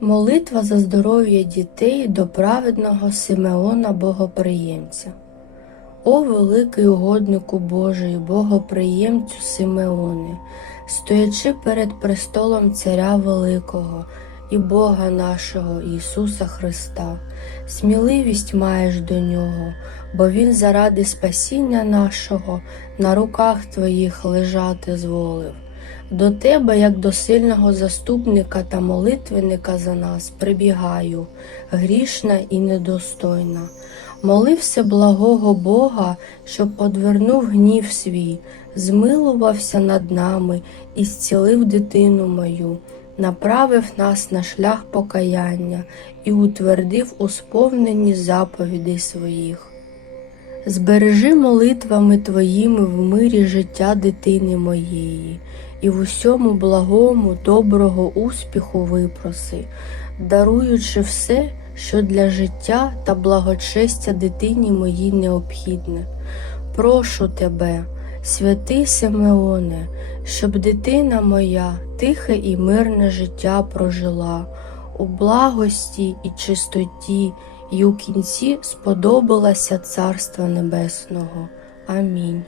Молитва за здоров'я дітей до праведного Симеона Богоприємця. О великий угоднику Божий, Богоприємцю Симеоне, стоячи перед престолом Царя Великого і Бога нашого Ісуса Христа, сміливість маєш до Нього, бо Він заради спасіння нашого на руках Твоїх лежати зволив. До тебе, як до сильного заступника та молитвенника за нас, прибігаю, грішна і недостойна. Молився благого Бога, щоб одвернув гнів свій, змилувався над нами і зцілив дитину мою, направив нас на шлях покаяння і утвердив у сповненні заповідей своїх. Збережи молитвами твоїми в мирі життя дитини моєї, і в усьому благому, доброго успіху випроси, даруючи все, що для життя та благочестя дитині моїй необхідне. Прошу тебе, святий Симеоне, щоб дитина моя тихе і мирне життя прожила у благості і чистоті, і у кінці сподобалася Царства Небесного. Амінь.